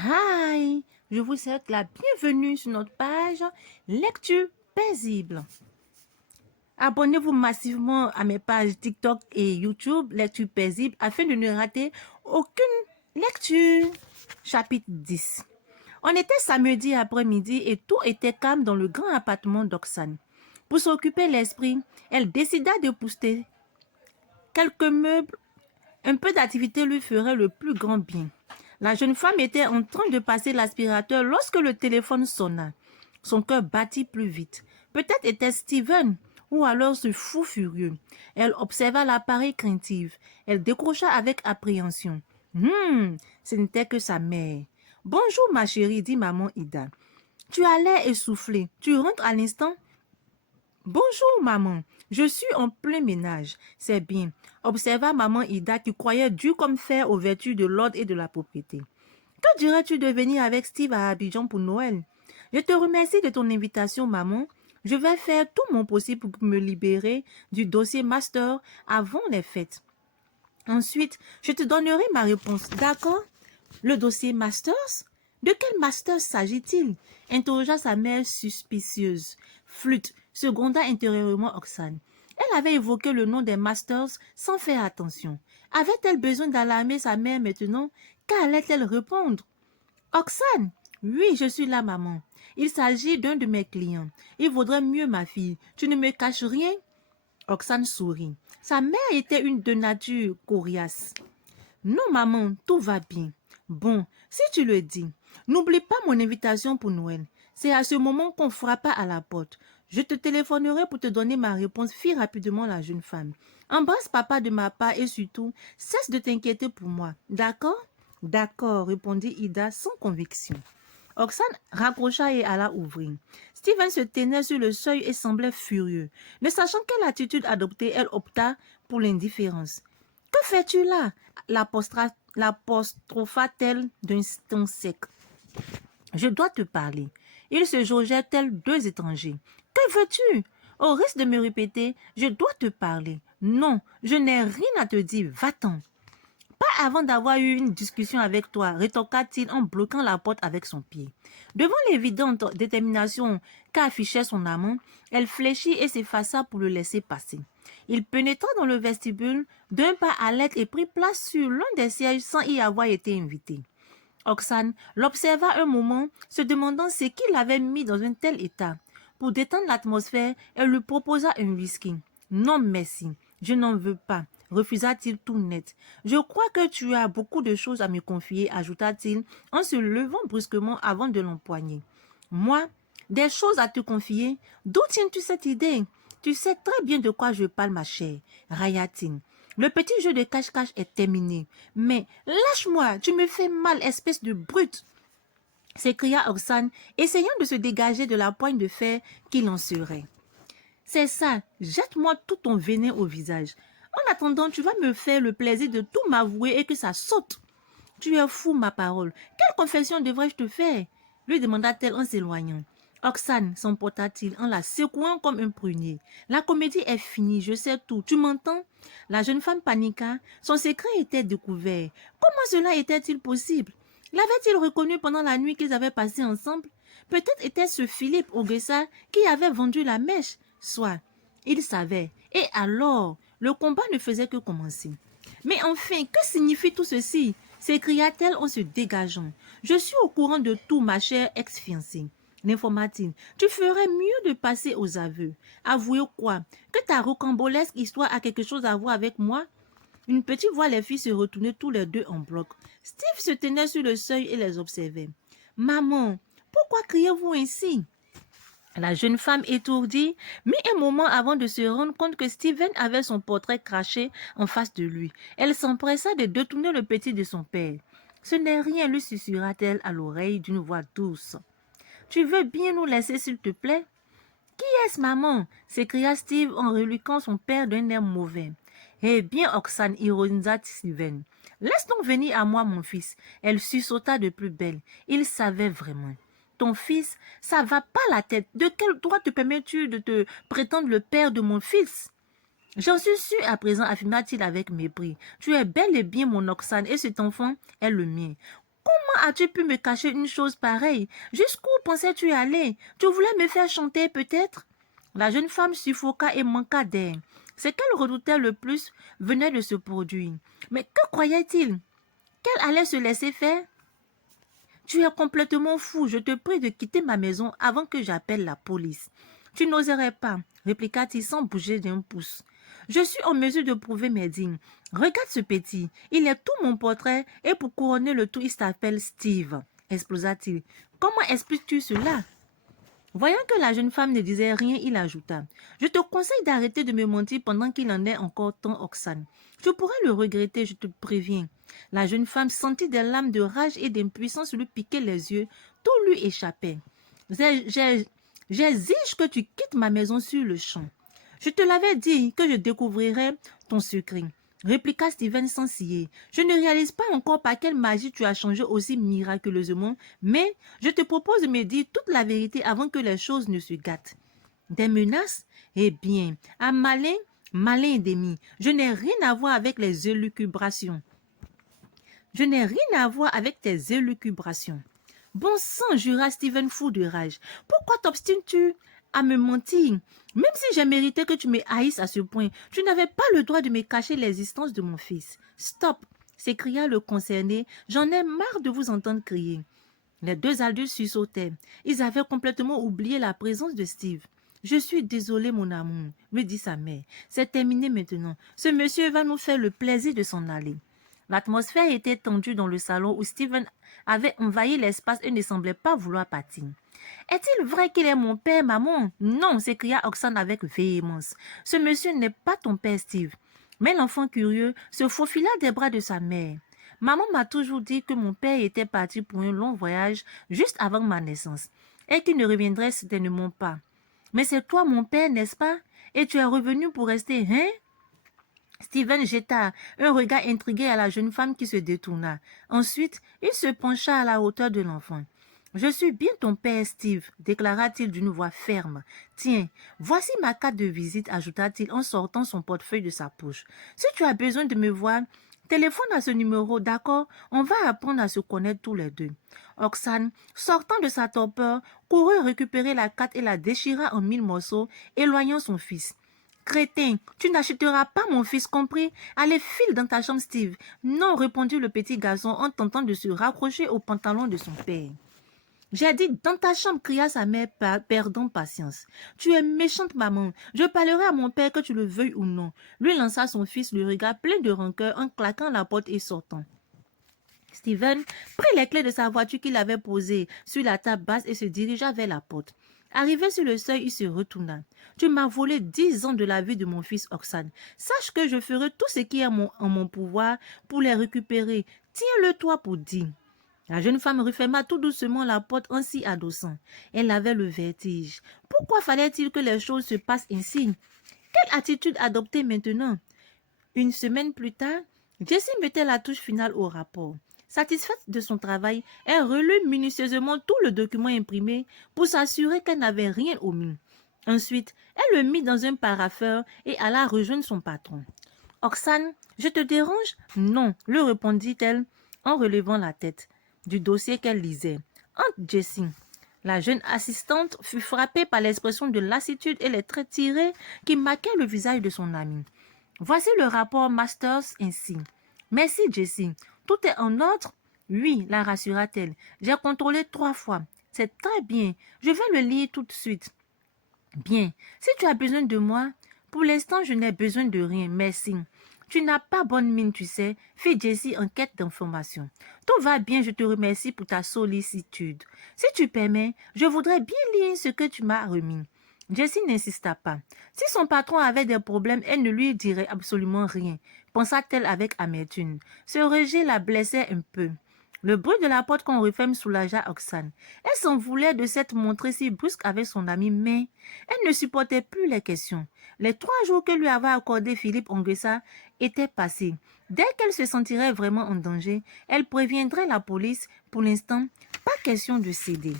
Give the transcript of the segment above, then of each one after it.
Hi, je vous souhaite la bienvenue sur notre page Lecture paisible. Abonnez-vous massivement à mes pages TikTok et YouTube Lecture paisible afin de ne rater aucune lecture. Chapitre 10. On était samedi après-midi et tout était calme dans le grand appartement d'Oxane. Pour s'occuper l'esprit, elle décida de pousser quelques meubles. Un peu d'activité lui ferait le plus grand bien. La jeune femme était en train de passer l'aspirateur lorsque le téléphone sonna. Son cœur battit plus vite. Peut-être était Steven ou alors ce fou furieux. Elle observa l'appareil craintive. Elle décrocha avec appréhension. Ce n'était que sa mère. Bonjour ma chérie, dit maman Ida. Tu as l'air essoufflée. Tu rentres à l'instant? Bonjour maman, je suis en plein ménage. C'est bien. Observa maman Ida qui croyait dur comme fer aux vertus de l'ordre et de la propriété. Que dirais-tu de venir avec Steve à Abidjan pour Noël? Je te remercie de ton invitation maman. Je vais faire tout mon possible pour me libérer du dossier master avant les fêtes. Ensuite, je te donnerai ma réponse, d'accord? Le dossier masters? De quel master s'agit-il? Interrogea sa mère suspicieuse. Flûte, seconda intérieurement Oxane. Elle avait évoqué le nom des masters sans faire attention. Avait-elle besoin d'alarmer sa mère maintenant? Qu'allait-elle répondre? Oxane, oui, je suis là, maman. Il s'agit d'un de mes clients. Il vaudrait mieux, ma fille. Tu ne me caches rien? Oxane sourit. Sa mère était une de nature coriace. Non, maman, tout va bien. Bon, si tu le dis, n'oublie pas mon invitation pour Noël. C'est à ce moment qu'on frappa à la porte. Je te téléphonerai pour te donner ma réponse, fit rapidement la jeune femme. Embrasse papa de ma part et surtout, cesse de t'inquiéter pour moi. D'accord? D'accord, répondit Ida sans conviction. Oxane raccrocha et alla ouvrir. Steven se tenait sur le seuil et semblait furieux. Ne sachant quelle attitude adopter, elle opta pour l'indifférence. Que fais-tu là? L'apostropha-t-elle d'un ton sec. Je dois te parler. Ils se jaugeaient tels deux étrangers. Que veux-tu? Au risque de me répéter, je dois te parler. Non, je n'ai rien à te dire. Va-t'en. Pas avant d'avoir eu une discussion avec toi, rétorqua-t-il en bloquant la porte avec son pied. Devant l'évidente détermination qu'affichait son amant, elle fléchit et s'effaça pour le laisser passer. Il pénétra dans le vestibule d'un pas à l'aide et prit place sur l'un des sièges sans y avoir été invité. Oxane l'observa un moment, se demandant ce qui l'avait mis dans un tel état. Pour détendre l'atmosphère, elle lui proposa un whisky. Non, merci, je n'en veux pas, refusa-t-il tout net. Je crois que tu as beaucoup de choses à me confier, ajouta-t-il en se levant brusquement avant de l'empoigner. Moi, des choses à te confier? D'où tiens-tu cette idée? Tu sais très bien de quoi je parle, ma chère, railla-t-il. Le petit jeu de cache-cache est terminé. Mais lâche-moi, tu me fais mal, espèce de brute, s'écria Oxane, essayant de se dégager de la poigne de fer qui l'enserrait. C'est ça, jette-moi tout ton venin au visage. En attendant, tu vas me faire le plaisir de tout m'avouer et que ça saute. Tu es fou, ma parole. Quelle confession devrais-je te faire? Lui demanda-t-elle en s'éloignant. Oxane, s'emporta-t-il en la secouant comme un prunier. La comédie est finie, je sais tout. Tu m'entends? La jeune femme paniqua. Son secret était découvert. Comment cela était-il possible? L'avait-il reconnu pendant la nuit qu'ils avaient passée ensemble? Peut-être était-ce Philippe Augusta qui avait vendu la mèche. Soit. Il savait. Et alors, le combat ne faisait que commencer. Mais enfin, que signifie tout ceci? S'écria-t-elle en se dégageant. Je suis au courant de tout, ma chère ex-fiancée. L'informa-t-il. Tu ferais mieux de passer aux aveux. Avouer quoi? Que ta rocambolesque histoire a quelque chose à voir avec moi? Une petite voix les fit se retourner tous les deux en bloc. Steve se tenait sur le seuil et les observait. Maman, pourquoi criez-vous ainsi? La jeune femme étourdie mit un moment avant de se rendre compte que Steven avait son portrait craché en face de lui. Elle s'empressa de détourner le petit de son père. Ce n'est rien, lui susurra-t-elle à l'oreille d'une voix douce. Tu veux bien nous laisser, s'il te plaît? Qui est-ce, maman? S'écria Steve en reluquant son père d'un air mauvais. Eh bien, Oxane, ironisa Steven. Laisse donc venir à moi, mon fils. Elle sursauta de plus belle. Il savait vraiment. Ton fils, ça va pas la tête. De quel droit te permets-tu de te prétendre le père de mon fils? J'en suis sûre à présent, affirma-t-il avec mépris. Tu es bel et bien mon Oxane et cet enfant est le mien. as-tu pu me cacher une chose pareille? Jusqu'où pensais-tu aller? Tu voulais me faire chanter peut-être? La jeune femme suffoqua et manqua d'air. Ce qu'elle redoutait le plus venait de se produire. Mais que croyait-il? Qu'elle allait se laisser faire? Tu es complètement fou. Je te prie de quitter ma maison avant que j'appelle la police. Tu n'oserais pas, répliqua-t-il sans bouger d'un pouce. Je suis en mesure de prouver mes dires. Regarde ce petit. Il est tout mon portrait et pour couronner le tout, il s'appelle Steve, explosa-t-il. Comment expliques-tu cela? Voyant que la jeune femme ne disait rien, il ajouta. Je te conseille d'arrêter de me mentir pendant qu'il en est encore temps, Oxane. Je pourrais le regretter, je te préviens. La jeune femme sentit des larmes de rage et d'impuissance lui piquer les yeux. Tout lui échappait. J'exige que tu quittes ma maison sur le champ. Je te l'avais dit que je découvrirais ton secret, répliqua Steven sans ciller. Je ne réalise pas encore par quelle magie tu as changé aussi miraculeusement, mais je te propose de me dire toute la vérité avant que les choses ne se gâtent. Des menaces? Eh bien, à malin, malin et demi, je n'ai rien à voir avec les élucubrations. Je n'ai rien à voir avec tes élucubrations. Bon sang, jura Steven fou de rage. Pourquoi t'obstines-tu à me mentir? Même si j'ai mérité que tu me haïsses à ce point, tu n'avais pas le droit de me cacher l'existence de mon fils. Stop, s'écria le concerné. J'en ai marre de vous entendre crier. Les deux adultes sursautèrent. Ils avaient complètement oublié la présence de Steve. Je suis désolé, mon amour, me dit sa mère. C'est terminé maintenant. Ce monsieur va nous faire le plaisir de s'en aller. L'atmosphère était tendue dans le salon où Steven avait envahi l'espace et ne semblait pas vouloir partir. Est-il vrai qu'il est mon père, maman? Non, s'écria Oxane avec véhémence. Ce monsieur n'est pas ton père, Steve. Mais l'enfant curieux se faufila des bras de sa mère. Maman m'a toujours dit que mon père était parti pour un long voyage juste avant ma naissance et qu'il ne reviendrait certainement pas. Mais c'est toi mon père, n'est-ce pas? Et tu es revenu pour rester, hein? Steven jeta un regard intrigué à la jeune femme qui se détourna. Ensuite, il se pencha à la hauteur de l'enfant. « Je suis bien ton père, Steve, déclara-t-il d'une voix ferme. « Tiens, voici ma carte de visite, ajouta-t-il en sortant son portefeuille de sa poche. Si tu as besoin de me voir, téléphone à ce numéro, d'accord? On va apprendre à se connaître tous les deux. » Oxane, sortant de sa torpeur, courut récupérer la carte et la déchira en 1000 morceaux, éloignant son fils. Crétin, tu n'achèteras pas mon fils, compris? Allez, file dans ta chambre, Steve. Non, répondit le petit garçon en tentant de se raccrocher au pantalon de son père. J'ai dit dans ta chambre, cria sa mère, perdant patience. Tu es méchante, maman. Je parlerai à mon père que tu le veuilles ou non. Lui lança son fils le regard plein de rancœur en claquant la porte et sortant. Steven prit les clés de sa voiture qu'il avait posées sur la table basse et se dirigea vers la porte. Arrivé sur le seuil, il se retourna. « Tu m'as volé 10 ans de la vie de mon fils Oxane. Sache que je ferai tout ce qui est en mon pouvoir pour les récupérer. Tiens-le-toi pour dire. » La jeune femme referma tout doucement la porte en s'y adossant. Elle avait le vertige. Pourquoi fallait-il que les choses se passent ainsi? Quelle attitude adopter maintenant? Une semaine plus tard, Jessie mettait la touche finale au rapport. Satisfaite de son travail, elle relut minutieusement tout le document imprimé pour s'assurer qu'elle n'avait rien omis. Ensuite, elle le mit dans un parapheur et alla rejoindre son patron. « Oxane, je te dérange? »« Non, » lui répondit-elle en relevant la tête du dossier qu'elle lisait. « Entre Jessie. » La jeune assistante fut frappée par l'expression de lassitude et les traits tirés qui marquaient le visage de son amie. « Voici le rapport Masters ainsi. »« Merci, Jessie. Tout est en ordre? » ?»« Oui, la rassura-t-elle. J'ai contrôlé 3 fois. C'est très bien. Je vais le lire tout de suite. »« Bien. Si tu as besoin de moi, pour l'instant, je n'ai besoin de rien. Merci. » « Tu n'as pas bonne mine, tu sais, » fit Jessie en quête d'informations. « Tout va bien, je te remercie pour ta sollicitude. Si tu permets, je voudrais bien lire ce que tu m'as remis. » Jessie n'insista pas. Si son patron avait des problèmes, elle ne lui dirait absolument rien, pensa-t-elle avec amertume. Ce rejet la blessait un peu. Le bruit de la porte qu'on referme soulagea Oxane. Elle s'en voulait de s'être montrée si brusque avec son amie, mais elle ne supportait plus les questions. Les 3 jours que lui avait accordé Philippe Onguessa étaient passés. Dès qu'elle se sentirait vraiment en danger, elle préviendrait la police. Pour l'instant, pas question de céder.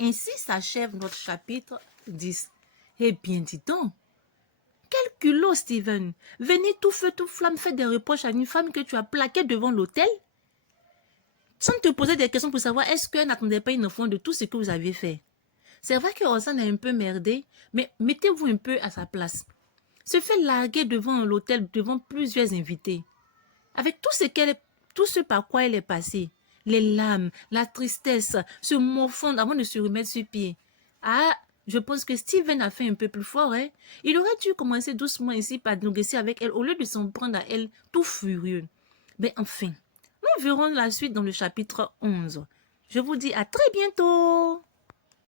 Ainsi s'achève notre chapitre 10. Eh bien, dis donc, quel culot, Steven! Venez tout feu, tout flamme, faire des reproches à une femme que tu as plaquée devant l'hôtel? sans te poser des questions pour savoir est-ce qu'elle n'attendait pas une offrande de tout ce que vous avez fait. C'est vrai que Rosanne est un peu merdée, mais mettez-vous un peu à sa place. Se fait larguer devant l'hôtel, devant plusieurs invités. Avec tout ce par quoi elle est passée, les larmes, la tristesse, se morfondre avant de se remettre sur pied. Ah, je pense que Steven a fait un peu plus fort, hein. Il aurait dû commencer doucement ici par négocier avec elle au lieu de s'en prendre à elle tout furieux. Mais enfin, nous verrons la suite dans le chapitre 11. Je vous dis à très bientôt.